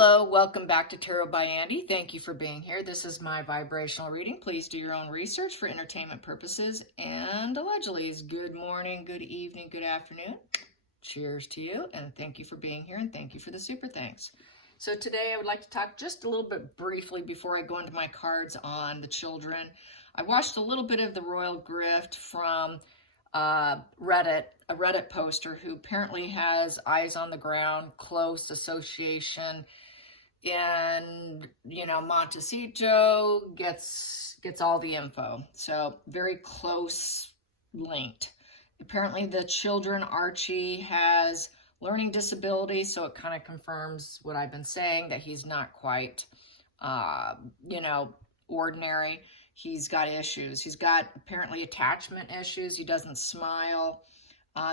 Hello, welcome back to Tarot by Andy. Thank you for being here. This is my vibrational reading. Please do your own research for entertainment purposes and allegedly. Good morning, good evening, good afternoon. Cheers to you, and thank you for being here, and thank you for the super thanks. So today I would like to talk just a little bit briefly before I go into my cards on the children. I watched a little bit of the Royal Grift from Reddit, a Reddit poster who apparently has eyes on the ground, close association in, Montecito, gets all the info. So very close linked. Apparently the children, Archie has learning disability, so it kind of confirms what I've been saying, that he's not quite, ordinary. He's got issues. He's got apparently attachment issues. He doesn't smile.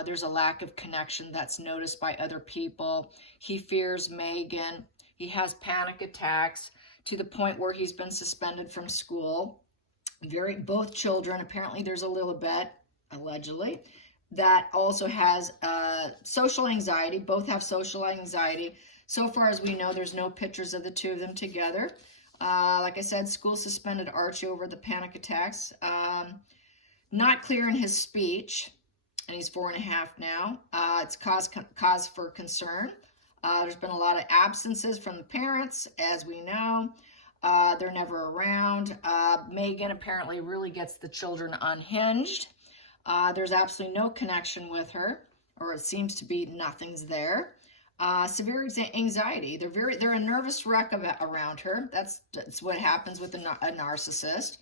There's a lack of connection that's noticed by other people. He fears Megan. He has panic attacks to the point where he's been suspended from school. Both children, apparently there's a Lilibet, allegedly, that also has social anxiety. Both have social anxiety. So far as we know, there's no pictures of the two of them together. Like I said, school suspended Archie over the panic attacks. Not clear in his speech, and he's 4.5 now. It's cause for concern. There's been a lot of absences from the parents, as we know. They're never around. Megan apparently really gets the children unhinged. There's absolutely no connection with her, or it seems to be nothing's there. Severe anxiety. They're a nervous wreck around her. That's what happens with a narcissist.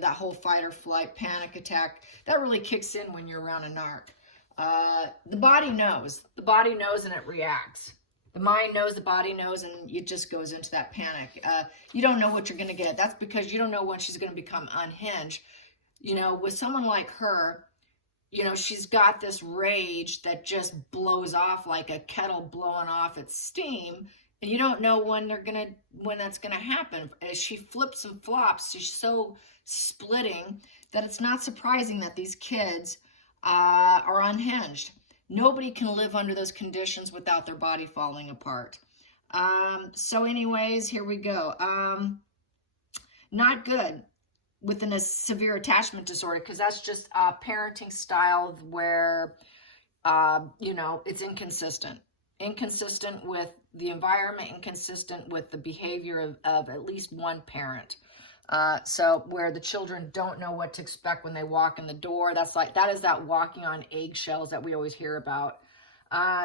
That whole fight or flight, panic attack, that really kicks in when you're around a narc. The body knows. The body knows and it reacts. The mind knows, the body knows, and it just goes into that panic. You don't know what you're going to get. That's because you don't know when she's going to become unhinged. With someone like her, she's got this rage that just blows off like a kettle blowing off its steam, and you don't know when that's gonna happen. As she flips and flops, she's so splitting that it's not surprising that these kids are unhinged. Nobody can live under those conditions without their body falling apart. So anyways, here we go. Not good within a severe attachment disorder, because that's just a parenting style where, it's inconsistent with the environment, inconsistent with the behavior of at least one parent. So where the children don't know what to expect when they walk in the door. That is that walking on eggshells that we always hear about.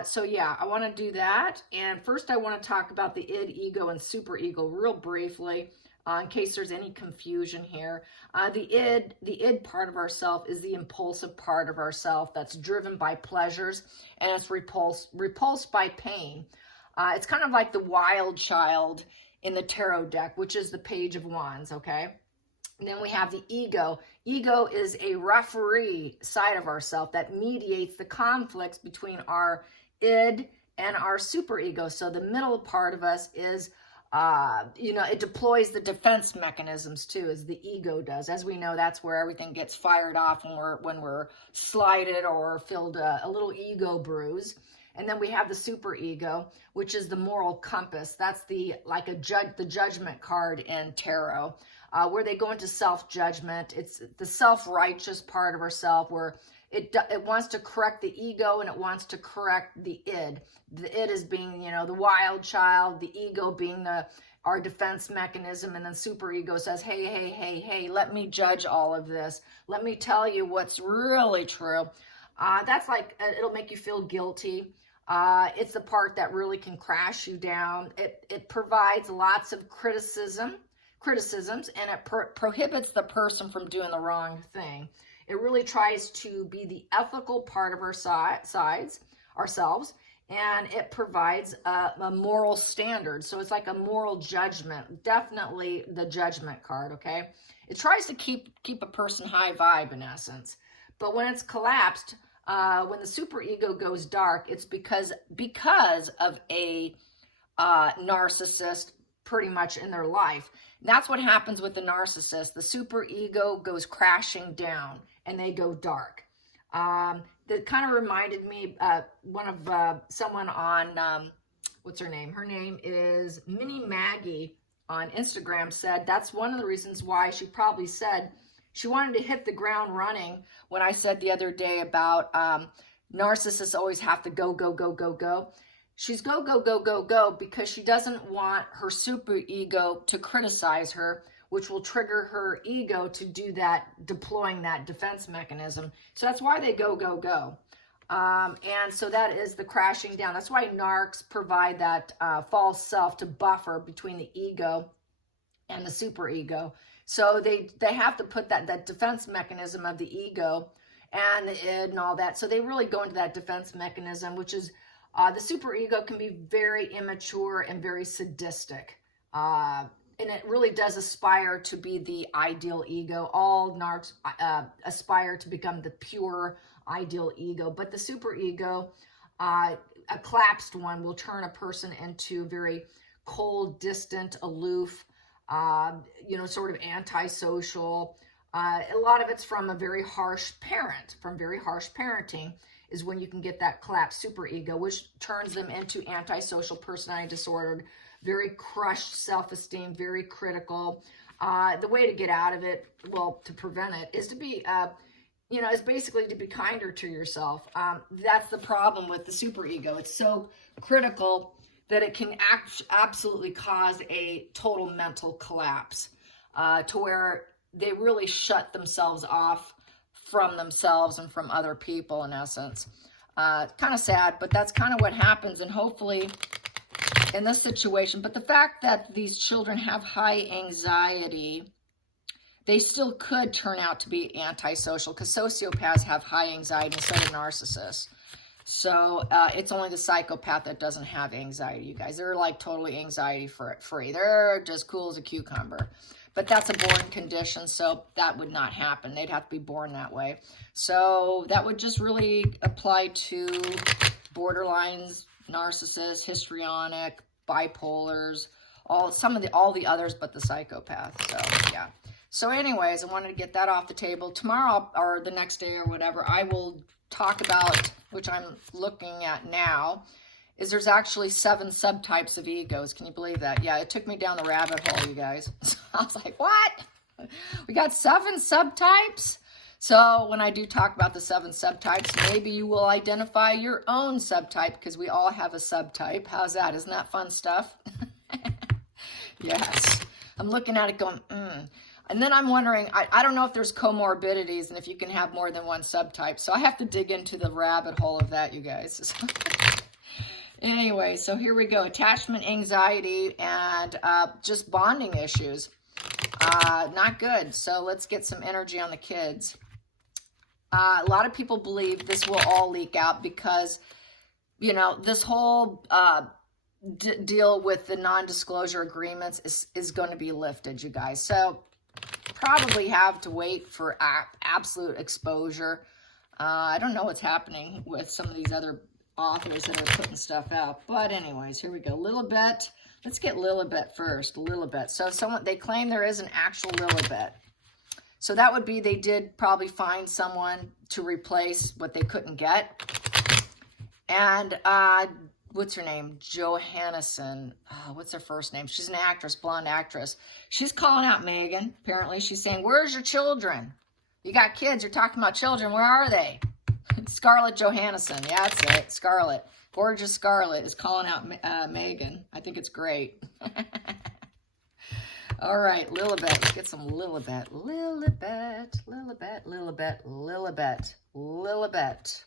So yeah, I want to do that. And first I want to talk about the id, ego, and super ego real briefly. In case there's any confusion here. The id part of ourself is the impulsive part of ourself that's driven by pleasures, and it's repulsed by pain. It's kind of like the wild child in the tarot deck, which is the Page of Wands, okay? And then we have the ego. Ego is a referee side of ourself that mediates the conflicts between our id and our super ego. So the middle part of us is it deploys the defense mechanisms too, as the ego does. As we know, that's where everything gets fired off when we're slighted or filled a little ego bruise. And then we have the super ego, which is the moral compass. That's the judgment card in tarot, where they go into self-judgment. It's the self-righteous part of ourself, where it wants to correct the ego and it wants to correct the id. The id is being, the wild child, the ego being our defense mechanism, and then super ego says, hey, let me judge all of this. Let me tell you what's really true. That's it'll make you feel guilty. It's the part that really can crash you down. It provides lots of criticisms, and it prohibits the person from doing the wrong thing. It really tries to be the ethical part of ourselves, and it provides a moral standard. So it's like a moral judgment, definitely the judgment card, okay? It tries to keep a person high vibe in essence. But when it's collapsed, when the super ego goes dark, it's because of a narcissist pretty much in their life. And that's what happens with the narcissist. The super ego goes crashing down and they go dark. That kind of reminded me someone on what's her name? Her name is Minnie Maggie on Instagram, said that's one of the reasons why she probably said she wanted to hit the ground running when I said the other day about narcissists always have to go, go, go, go, go. She's go, go, go, go, go because she doesn't want her super ego to criticize her, which will trigger her ego to do that, deploying that defense mechanism. So that's why they go, go, go. And so that is the crashing down. That's why narcs provide that false self to buffer between the ego and the super ego. So they have to put that defense mechanism of the ego and the id and all that. So they really go into that defense mechanism, which is the super ego can be very immature and very sadistic. And it really does aspire to be the ideal ego. All narcs aspire to become the pure ideal ego. But the super ego, a collapsed one, will turn a person into very cold, distant, aloof, sort of antisocial. A lot of it's from a very harsh parent, from very harsh parenting is when you can get that collapsed superego, which turns them into antisocial personality disordered, very crushed self-esteem, very critical. The way to get out of it, well, to prevent it, is to be, is basically to be kinder to yourself. That's the problem with the superego. It's so critical that it can absolutely cause a total mental collapse to where they really shut themselves off from themselves and from other people, in essence. Kind of sad, but that's kind of what happens. And hopefully in this situation, but the fact that these children have high anxiety, they still could turn out to be antisocial because sociopaths have high anxiety and so do narcissists. So it's only the psychopath that doesn't have anxiety, you guys. They're like totally anxiety free. They're just cool as a cucumber. But that's a born condition, so that would not happen. They'd have to be born that way. So that would just really apply to borderlines, narcissists, histrionic, bipolars, all the others but the psychopath. So yeah. So anyways, I wanted to get that off the table. Tomorrow or the next day or whatever, I will talk about, which I'm looking at now, is there's actually 7 subtypes of egos. Can you believe that? Yeah, it took me down the rabbit hole, you guys. I was like, what? We got 7 subtypes? So when I do talk about the 7 subtypes, maybe you will identify your own subtype because we all have a subtype. How's that? Isn't that fun stuff? Yes. I'm looking at it going, And then I'm wondering, I don't know if there's comorbidities and if you can have more than one subtype. So I have to dig into the rabbit hole of that, you guys. Anyway, so here we go. Attachment anxiety and just bonding issues. Not good. So let's get some energy on the kids. A lot of people believe this will all leak out because, this whole deal with the non-disclosure agreements is going to be lifted, you guys. So probably have to wait for absolute exposure. I don't know what's happening with some of these other authors that are putting stuff out. But anyways, here we go. Lilibet. Let's get Lilibet first. Lilibet. So they claim there is an actual Lilibet. So that would be they did probably find someone to replace what they couldn't get. And what's her name? Johannesson. What's her first name? She's an actress, blonde actress. She's calling out Megan. Apparently she's saying, where's your children? You got kids. You're talking about children. Where are they? Scarlett Johansson. Yeah, that's it. Scarlett. Gorgeous Scarlett is calling out Megan. I think it's great. All right, Lilibet. Let's get some Lilibet. Lilibet. Lilibet. Lilibet. Lilibet. Lilibet.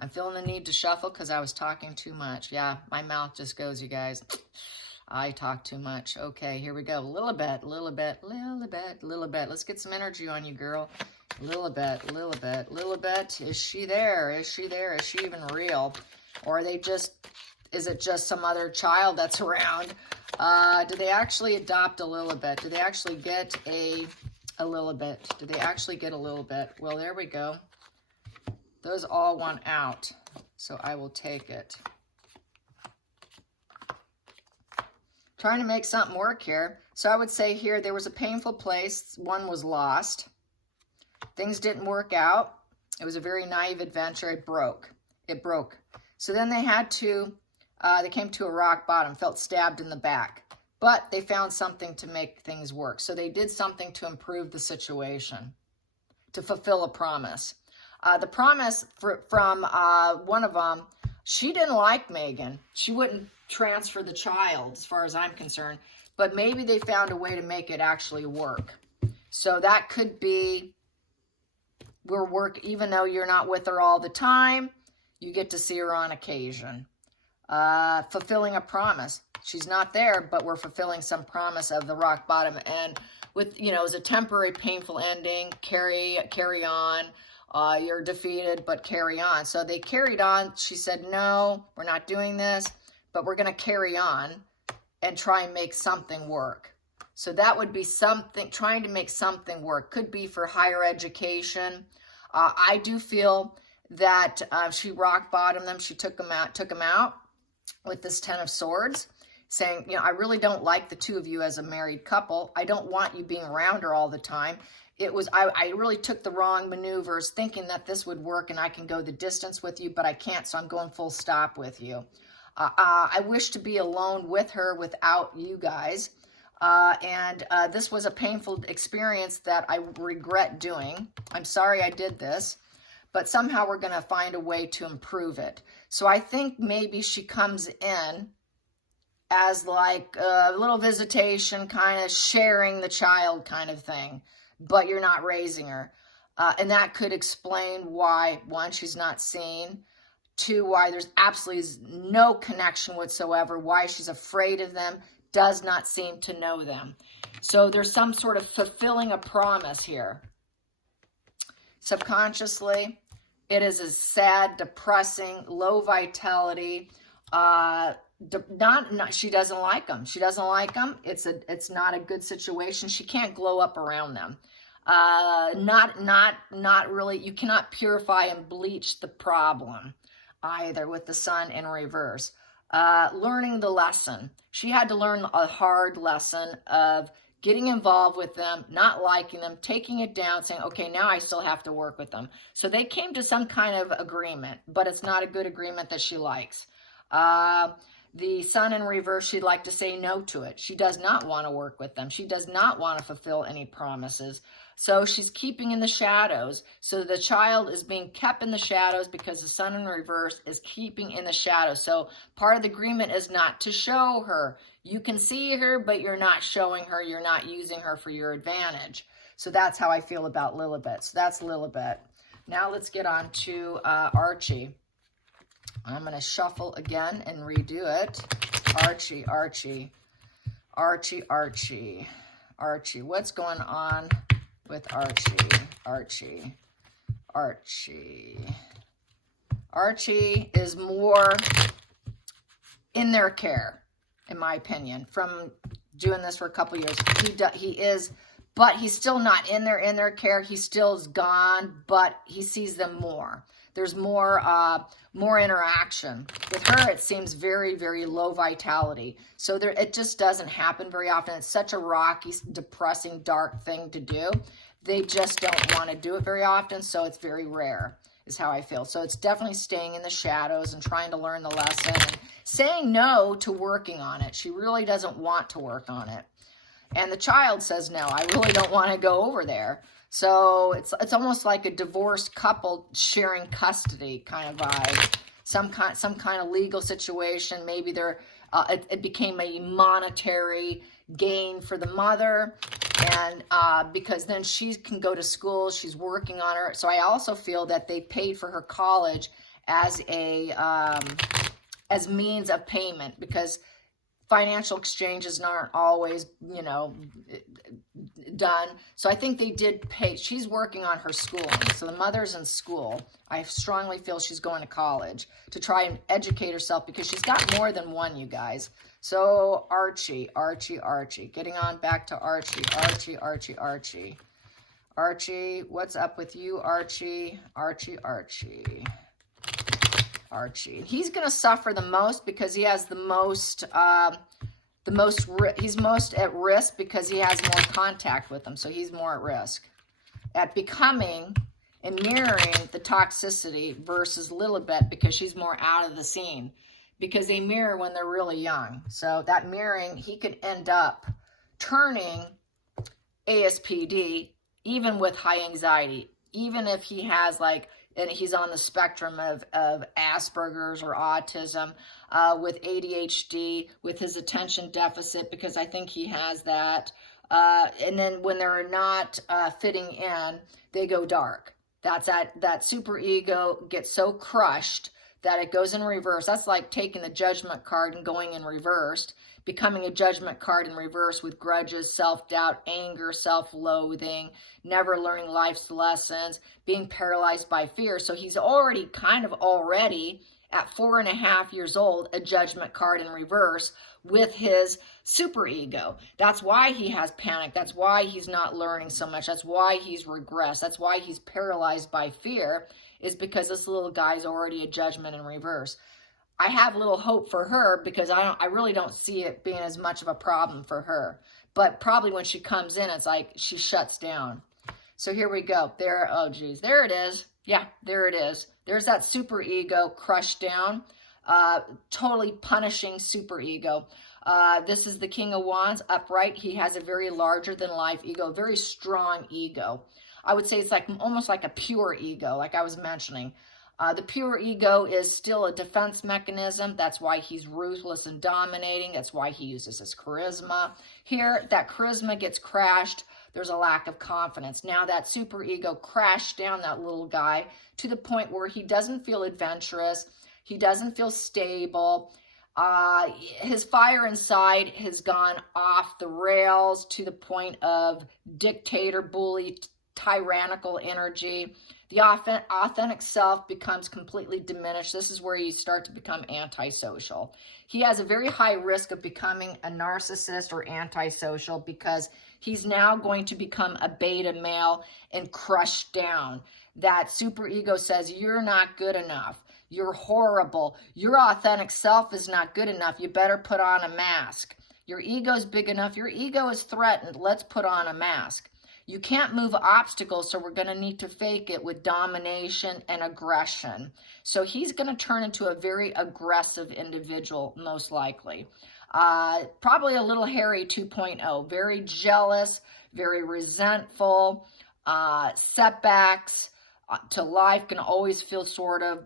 I'm feeling the need to shuffle because I was talking too much. Yeah, my mouth just goes, you guys. I talk too much. Okay, here we go. Lilibet. Lilibet. Lilibet. Lilibet. Let's get some energy on you, girl. Lilibet, Lilibet, Lilibet, is she there? Is she there? Is she even real? Or is it just some other child that's around? Do they actually adopt a Lilibet? Do they actually get a Lilibet? Do they actually get a Lilibet? Well, there we go. Those all want out, so I will take it. Trying to make something work here. So I would say here, there was a painful place. One was lost. Things didn't work out. It was a very naive adventure. It broke. So then they had to They came to a rock bottom, felt stabbed in the back. But they found something to make things work. So they did something to improve the situation, to fulfill a promise. The promise from one of them, she didn't like Megan. She wouldn't transfer the child, as far as I'm concerned. But maybe they found a way to make it actually work. So that could be, even though you're not with her all the time, you get to see her on occasion. Fulfilling a promise. She's not there, but we're fulfilling some promise of the rock bottom. And with, it was a temporary painful ending. Carry on. You're defeated, but carry on. So they carried on. She said, no, we're not doing this, but we're going to carry on and try and make something work. So that would be something, trying to make something work. Could be for higher education. I do feel that she rock bottomed them. She took them out with this 10 of Swords, saying, I really don't like the two of you as a married couple. I don't want you being around her all the time. I really took the wrong maneuvers, thinking that this would work and I can go the distance with you, but I can't, so I'm going full stop with you. I wish to be alone with her without you guys. This was a painful experience that I regret doing. I'm sorry I did this, but somehow we're going to find a way to improve it. So I think maybe she comes in as like a little visitation, kind of sharing the child kind of thing, but you're not raising her. And that could explain why, one, she's not seen. Two, why there's absolutely no connection whatsoever, why she's afraid of them, does not seem to know them. So there's some sort of fulfilling a promise here. Subconsciously, it is a sad, depressing, low vitality. She doesn't like them. She doesn't like them. It's not a good situation. She can't glow up around them. Not really. You cannot purify and bleach the problem either with the Sun in reverse. Learning the lesson. She had to learn a hard lesson of getting involved with them, not liking them, taking it down, saying, okay, now I still have to work with them. So they came to some kind of agreement, but it's not a good agreement that she likes. The Sun in reverse, she'd like to say no to it. She does not want to work with them. She does not want to fulfill any promises. So she's keeping in the shadows. So the child is being kept in the shadows because the Sun in reverse is keeping in the shadows. So part of the agreement is not to show her. You can see her, but you're not showing her. You're not using her for your advantage. So that's how I feel about Lilibet. So that's Lilibet. Now let's get on to Archie. I'm going to shuffle again and redo it. Archie. What's going on with Archie? Archie is more in their care, in my opinion, from doing this for a couple years. He is, but he's still not in their care. He still is gone, but he sees them more. There's more interaction. With her, it seems very, very low vitality. So it just doesn't happen very often. It's such a rocky, depressing, dark thing to do. They just don't want to do it very often, so it's very rare, is how I feel. So it's definitely staying in the shadows and trying to learn the lesson and saying no to working on it. She really doesn't want to work on it. And the child says, no, I really don't want to go over there. So it's almost like a divorced couple sharing custody kind of vibe. Some kind of legal situation. Maybe it became a monetary gain for the mother, and because then she can go to school. She's working on her. So I also feel that they paid for her college as as means of payment, because financial exchanges aren't always, done. So I think they did pay. She's working on her schooling. So the mother's in school. I strongly feel she's going to college to try and educate herself, because she's got more than one, you guys. So Archie. Getting on back to Archie. Archie, what's up with you, Archie? He's going to suffer the most because he has he's most at risk because he has more contact with them. So he's more at risk at becoming and mirroring the toxicity versus Lilibet, because she's more out of the scene. because they mirror when they're really young. So that mirroring, he could end up turning ASPD even with high anxiety, even if he has like, and he's on the spectrum of Asperger's or autism, with ADHD, with his attention deficit, because I think he has that. And then when they're not fitting in, they go dark. That's that super ego gets so crushed that it goes in reverse. That's like taking the judgment card and going in reverse, becoming a judgment card in reverse with grudges, self-doubt, anger, self-loathing, never learning life's lessons, being paralyzed by fear. So he's already at 4.5 years old, a judgment card in reverse with his superego. That's why he has panic. That's why he's not learning so much. That's why he's regressed. That's why he's paralyzed by fear, is because this little guy's already a judgment in reverse. I have little hope for her because I really don't see it being as much of a problem for her. But probably when she comes in, it's like she shuts down. So here we go. There, oh geez, there it is. Yeah, there it is. There's that super ego crushed down, totally punishing super ego. This is the King of Wands upright. He has a very larger than life ego, very strong ego. I would say it's like almost like a pure ego, like I was mentioning. The pure ego is still a defense mechanism. That's why he's ruthless and dominating. That's why he uses his charisma. Here, that charisma gets crashed. There's a lack of confidence. Now that super ego crashed down that little guy to the point where he doesn't feel adventurous. He doesn't feel stable. His fire inside has gone off the rails to the point of dictator, bully, tyrannical energy. The authentic self becomes completely diminished. This is where you start to become antisocial. He has a very high risk of becoming a narcissist or antisocial because he's now going to become a beta male and crushed down. That superego says, you're not good enough. You're horrible. Your authentic self is not good enough. You better put on a mask. Your ego's big enough. Your ego is threatened. Let's put on a mask. You can't move obstacles, so we're going to need to fake it with domination and aggression. So he's going to turn into a very aggressive individual, most likely. Probably a little Harry 2.0, very jealous, very resentful, setbacks to life, can always feel sort of,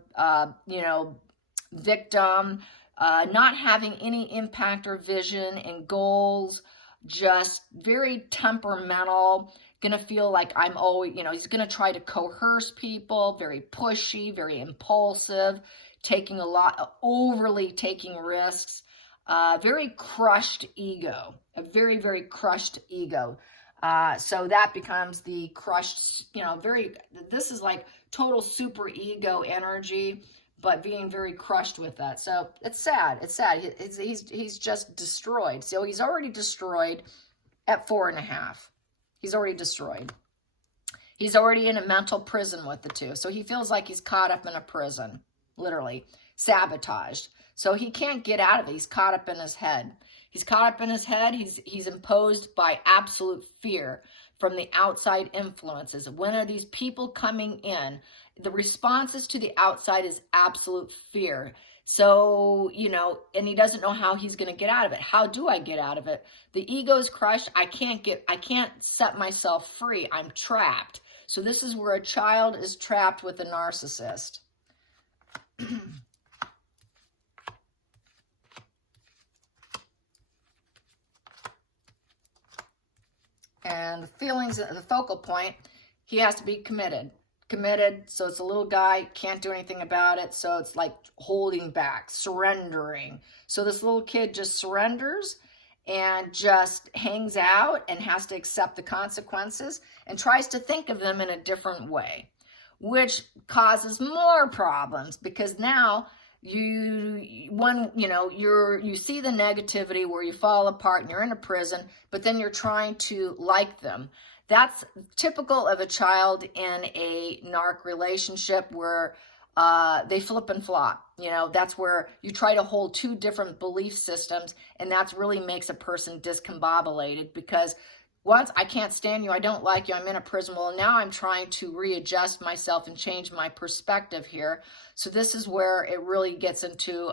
victim, not having any impact or vision and goals, just very temperamental, gonna feel like I'm always, he's gonna try to coerce people, very pushy, very impulsive, taking overly taking risks, very crushed ego, a very, very crushed ego. So that becomes the crushed, this is like total super ego energy, but being very crushed with that. So it's sad. It's sad. He's just destroyed. So he's already destroyed at 4.5. He's already destroyed. He's already in a mental prison with the two. So he feels like he's caught up in a prison, literally sabotaged. So he can't get out of it. He's caught up in his head. He's caught up in his head. He's imposed by absolute fear from the outside influences. When are these people coming in? The responses to the outside is absolute fear. So, and he doesn't know how he's going to get out of it. How do I get out of it? The ego is crushed. I can't set myself free. I'm trapped. So this is where a child is trapped with a narcissist. And the feelings, the focal point, he has to be committed. So it's a little guy, can't do anything about it. So it's like holding back, surrendering. So this little kid just surrenders and just hangs out and has to accept the consequences and tries to think of them in a different way, which causes more problems because now you see the negativity where you fall apart and you're in a prison, but then you're trying to like them. That's typical of a child in a narc relationship where they flip and flop. That's where you try to hold two different belief systems, and that's really makes a person discombobulated because once I can't stand you, I don't like you, I'm in a prison. Well, now I'm trying to readjust myself and change my perspective here. So this is where it really gets into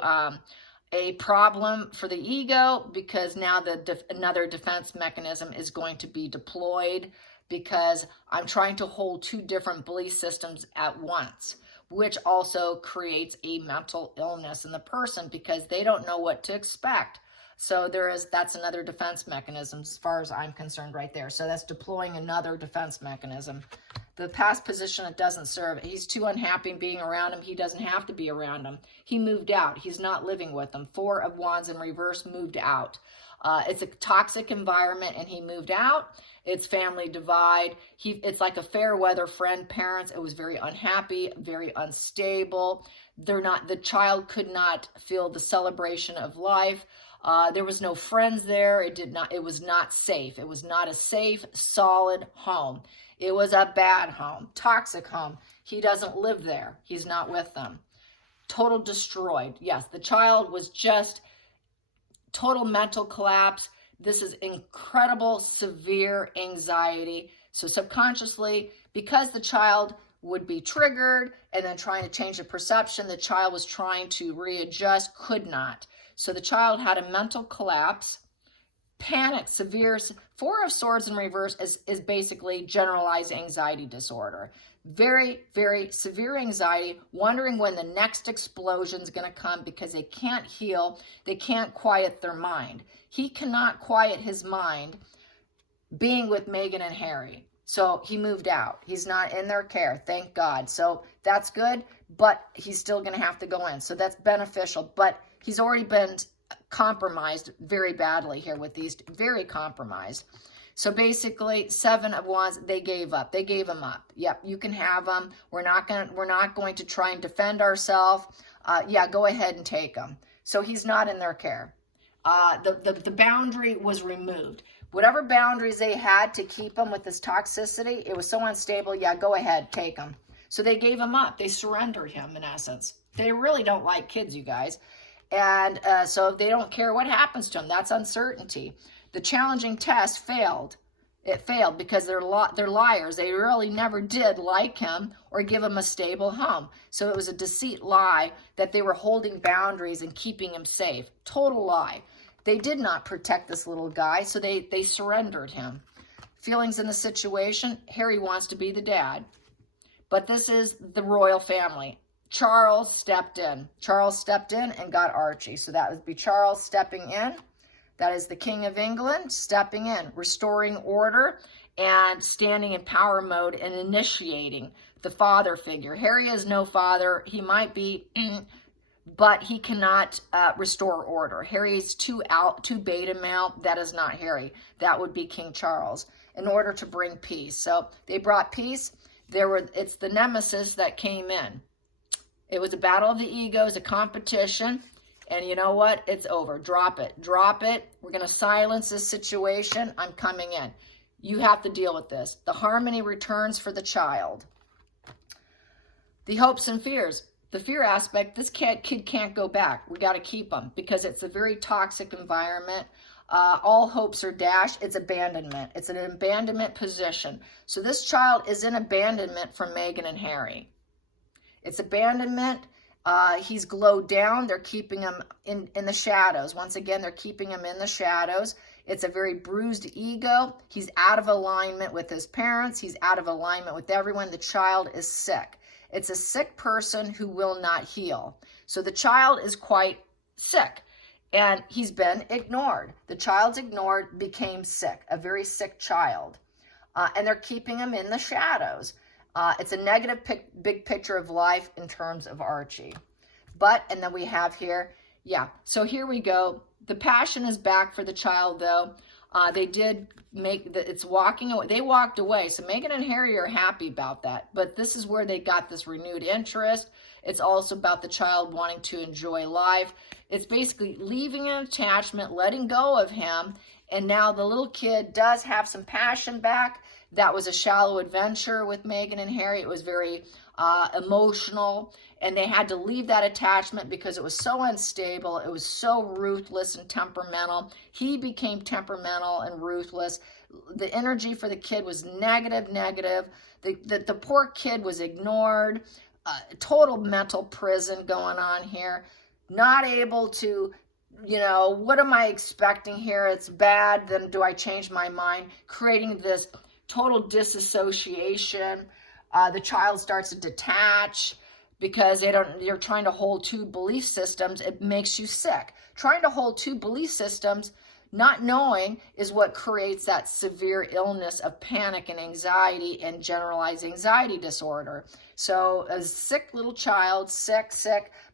a problem for the ego, because now another defense mechanism is going to be deployed, because I'm trying to hold two different belief systems at once, which also creates a mental illness in the person because they don't know what to expect. So that's another defense mechanism as far as I'm concerned right there. So that's deploying another defense mechanism. The past position, it doesn't serve. He's too unhappy being around him. He doesn't have to be around him. He moved out. He's not living with them. 4 of Wands in reverse, moved out. It's a toxic environment and he moved out. It's family divide. It's like a fair weather friend, parents. It was very unhappy, very unstable. The child could not feel the celebration of life. There was no friends there. It was not safe. It was not a safe, solid home. It was a bad home, toxic home. He doesn't live there. He's not with them. Total destroyed. Yes, the child was just total mental collapse. This is incredible, severe anxiety. So subconsciously, because the child would be triggered and then trying to change the perception, the child was trying to readjust, could not. So the child had a mental collapse, panic, severe. 4 of Swords in reverse is basically generalized anxiety disorder. Very, very severe anxiety, wondering when the next explosion is going to come because they can't heal. They can't quiet their mind. He cannot quiet his mind being with Meghan and Harry. So he moved out. He's not in their care, thank God. So that's good, but he's still going to have to go in. So that's beneficial, but he's already been compromised very badly here with these, very compromised. So basically, 7 of Wands, they gave up. They gave him up. Yep, you can have them. We're not going to try and defend ourselves. Yeah, go ahead and take them. So he's not in their care. The boundary was removed. Whatever boundaries they had to keep him with this toxicity, it was so unstable. Yeah, go ahead, take him. So they gave him up. They surrendered him in essence. They really don't like kids, you guys. And so they don't care what happens to them. That's uncertainty. The challenging test failed. It failed because they're liars. They really never did like him or give him a stable home. So it was a deceit lie that they were holding boundaries and keeping him safe. Total lie. They did not protect this little guy, so they surrendered him. Feelings in the situation, Harry wants to be the dad. But this is the royal family. Charles stepped in. Charles stepped in and got Archie. So that would be Charles stepping in. That is the King of England stepping in, restoring order and standing in power mode and initiating the father figure. Harry is no father. He might be, but he cannot restore order. Harry is too beta male. That is not Harry. That would be King Charles in order to bring peace. So they brought peace. It's the nemesis that came in. It was a battle of the egos, a competition. And you know what? It's over. Drop it. Drop it. We're going to silence this situation. I'm coming in. You have to deal with this. The harmony returns for the child. The hopes and fears. The fear aspect, this kid can't go back. We got to keep him because it's a very toxic environment. All hopes are dashed. It's abandonment. It's an abandonment position. So this child is in abandonment from Meghan and Harry. It's abandonment. He's glowed down. They're keeping him in the shadows. Once again, they're keeping him in the shadows. It's a very bruised ego. He's out of alignment with his parents. He's out of alignment with everyone. The child is sick. It's a sick person who will not heal. So the child is quite sick and he's been ignored. The child's ignored, became sick, a very sick child. And they're keeping him in the shadows. It's a negative big picture of life in terms of Archie. And then we have here, yeah, so here we go. The passion is back for the child, though. They did make, it's walking away. They walked away. So Meghan and Harry are happy about that. But this is where they got this renewed interest. It's also about the child wanting to enjoy life. It's basically leaving an attachment, letting go of him. And now the little kid does have some passion back. That was a shallow adventure with Meghan and Harry. It was very emotional, and they had to leave that attachment because it was so unstable. It was so ruthless and temperamental. He became temperamental and ruthless. The energy for the kid was negative. The poor kid was ignored. Total mental prison going on here. not able to, what am I expecting here? It's bad. Then do I change my mind? Creating this total disassociation. The child starts to detach because you're trying to hold two belief systems. It makes you sick. Trying to hold two belief systems, not knowing, is what creates that severe illness of panic and anxiety and generalized anxiety disorder. So a sick little child, sick,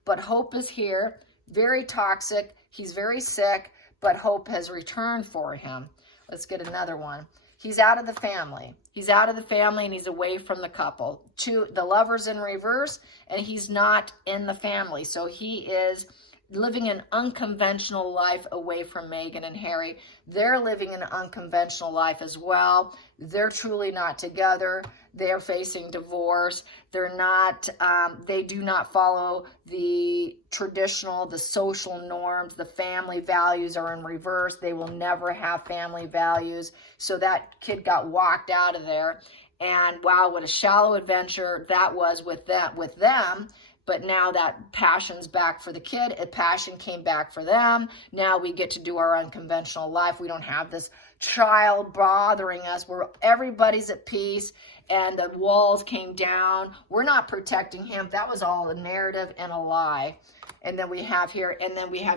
but hope is here, very toxic. He's very sick, but hope has returned for him. Let's get another one. He's out of the family. He's out of the family and he's away from the couple. The lover's in reverse and he's not in the family. So he is living an unconventional life away from Meghan and Harry. They're living an unconventional life as well. They're truly not together. They're facing divorce. They do not follow the traditional, the social norms. The family values are in reverse. They will never have family values. So that kid got walked out of there. And wow, what a shallow adventure that was with them. But now that passion's back for the kid. A passion came back for them. Now we get to do our unconventional life. We don't have this child bothering us. Everybody's at peace and the walls came down. We're not protecting him. That was all a narrative and a lie. And then we have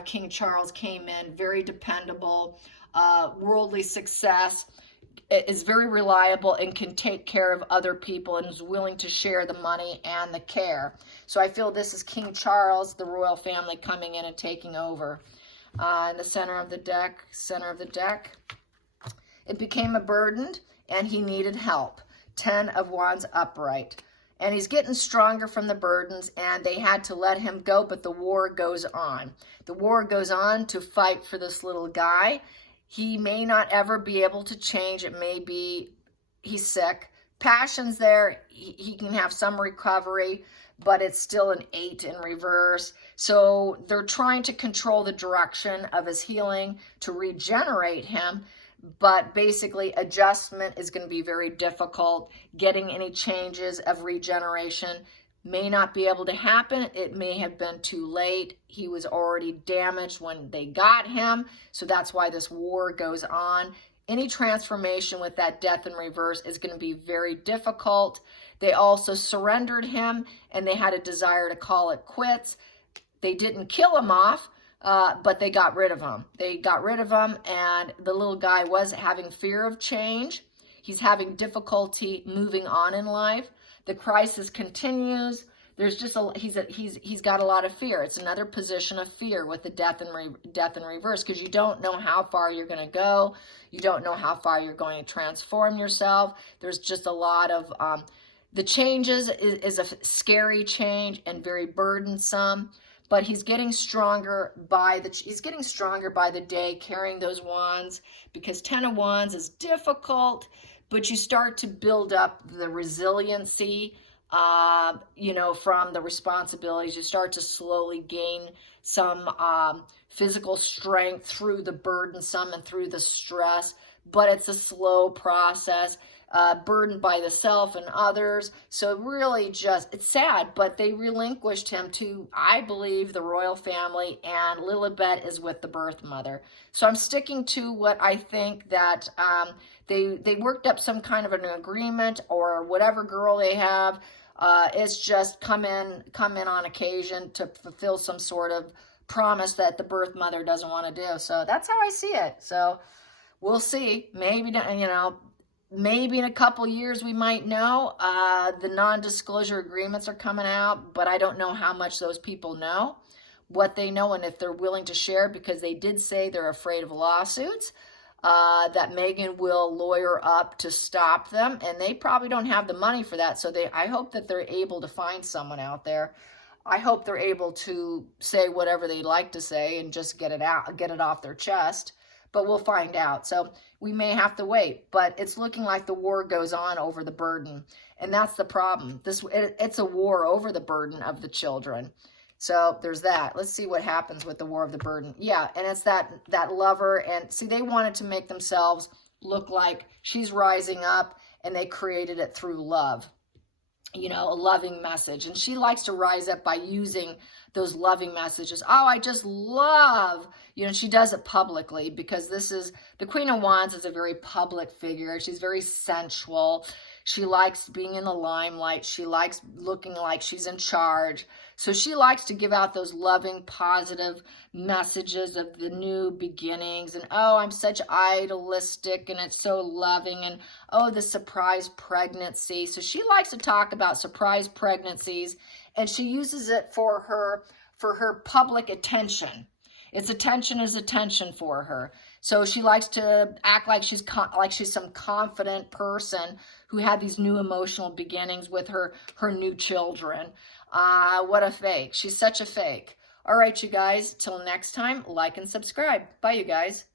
King Charles came in, very dependable, worldly success, is very reliable and can take care of other people and is willing to share the money and the care. So I feel this is King Charles, the royal family, coming in and taking over. In the center of the deck, it became a burden and he needed help. 10 of Wands upright. And he's getting stronger from the burdens and they had to let him go, but the war goes on. The war goes on to fight for this little guy. He may not ever be able to change. It may be he's sick. Passion's there. He can have some recovery, but it's still an 8 in reverse. So they're trying to control the direction of his healing to regenerate him. But basically, adjustment is going to be very difficult. Getting any changes of regeneration may not be able to happen. It may have been too late. He was already damaged when they got him. So that's why this war goes on. Any transformation with that death in reverse is going to be very difficult. They also surrendered him and they had a desire to call it quits. They didn't kill him off, but they got rid of him. They got rid of him and the little guy was having fear of change. He's having difficulty moving on in life. The crisis continues. There's just he's got a lot of fear. It's another position of fear with the death in reverse because you don't know how far you're going to go. You don't know how far you're going to transform yourself. There's just a lot of the changes is a scary change and very burdensome. But he's getting stronger by the day, carrying those wands, because 10 of Wands is difficult, but you start to build up the resiliency, from the responsibilities. You start to slowly gain some physical strength through the burdensome and through the stress, but it's a slow process. Burdened by the self and others. So really it's sad, but they relinquished him to, I believe, the royal family, and Lilibet is with the birth mother. So I'm sticking to what I think that they worked up some kind of an agreement, or whatever girl they have. It's just come in on occasion to fulfill some sort of promise that the birth mother doesn't want to do. So that's how I see it. So we'll see. Maybe in a couple years we might know. The non-disclosure agreements are coming out, but I don't know how much those people know, what they know, and if they're willing to share, because they did say they're afraid of lawsuits, that Meghan will lawyer up to stop them, and they probably don't have the money for that. So I hope that they're able to find someone out there. I hope they're able to say whatever they'd like to say and just get it off their chest. But we'll find out. So we may have to wait, but it's looking like the war goes on over the burden. And that's the problem. It's a war over the burden of the children. So there's that. Let's see what happens with the war of the burden. Yeah, and it's that lover. And see, they wanted to make themselves look like she's rising up, and they created it through love. a loving message. And she likes to rise up by using those loving messages. Oh, I just love, she does it publicly, because the Queen of Wands is a very public figure. She's very sensual. She likes being in the limelight. She likes looking like she's in charge. So she likes to give out those loving, positive messages of the new beginnings. And, oh, I'm such idealistic, and it's so loving. And, oh, the surprise pregnancy. So she likes to talk about surprise pregnancies, and she uses it for her public attention. It's attention is attention for her. So she likes to act like she's some confident person who had these new emotional beginnings with her new children. What a fake. She's such a fake. All right, you guys, till next time, like and subscribe. Bye, you guys.